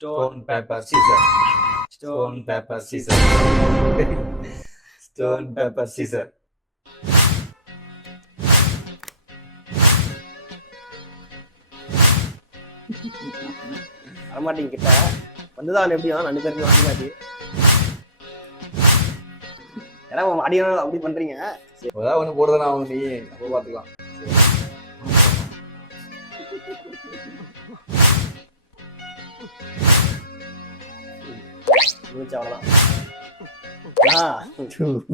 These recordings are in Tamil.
Stone, paper, scissors. Stone, paper, scissors. Stone, paper, scissors. வரமாட்டீங்க கிட்ட வந்துதான் எப்படியா 2 பேருக்கு வந்து மாட்டி ஏன்னா அடியானோ அப்படி பண்றீங்க. ஏதாவது ஒண்ணு போடுறதுனா அவங்க நீ அப்போ பாத்துக்கலாம். அவ்வளவுதான்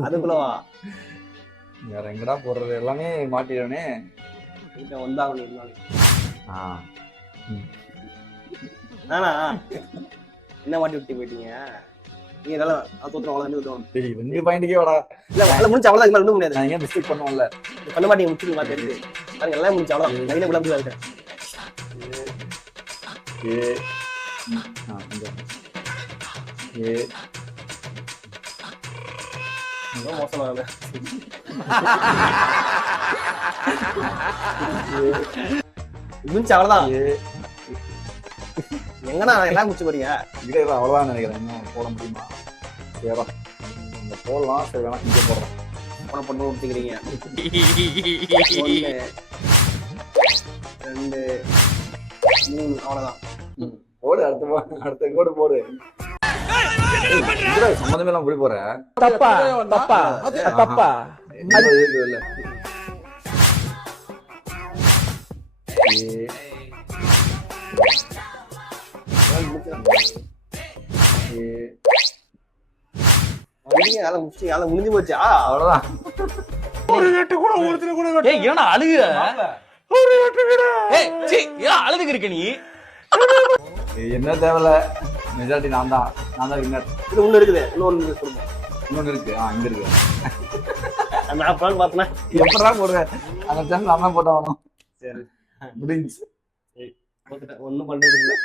அதுக்குள்ளவா வேற எங்கடா போடுறது எல்லாமே மாட்டிடுவனே. வந்தாங்க நானா என்ன மாட்டி விட்டு போயிட்டீங்க நீங்க இதெல்லாம் தோத்துறோம் அவ்வளவுதான். 2 பாயிண்ட்க்கே வாடா. இல்ல வேலை முடிஞ்சு அவ்வளவுதான் இன்னும் முடியாது. நான் ஏன் மிஸ்டேக் பண்ணுவோம்ல பண்ண மாட்டீங்க முடிச்சு பார்த்து எடுத்து பாருங்க எல்லாம் முடிஞ்சு அவ்வளவுதான். கையில கூட அப்படி இருக்கேன் மோசமாக முடிஞ்சு அவ்வளவுதான். எங்கண்ணா எல்லாம் முடிச்சு போறீங்க அவ்வளவுதான் நினைக்கிறேன். இன்னும் போட முடியுமா? சரிடா இந்த போடலாம். சரி வேணா இங்கே போடுறோம். போன பண்ணு விட்டுக்கிறீங்க 1 2 3 அவ்வளவுதான். போடு அடுத்த கோடு போடு. சம்மந்தமே எல்லாம் போய் போற தப்பா தப்பா தப்பா இருக்குல்ல. முடிஞ்சு போச்சா அவ்வளவுதான். ஒரு வெட்டு கூட ஒருத்தர் கூட வெட்டு. ஏய் ஏன்டா அழுகுற? ஒரு வெட்டு கூட. ஏய் சீ ஏன் அழுதுக்கு இருக்க நீ? என்ன தேவையில்ல. மெஜாரிட்டி நான் தான் வின்னர். இது ஒண்ணு இருக்குது இன்னொன்னு சொல்லுங்க. இன்னொன்னு இருக்கு. இங்க இருக்கு. நான் பிளான் பார்த்தேன்னா எப்படா போடுறேன் அந்த டைம் நான் போட்டாகணும். சரி முடிஞ்சு ஒன்றும் பண்றது இல்லை.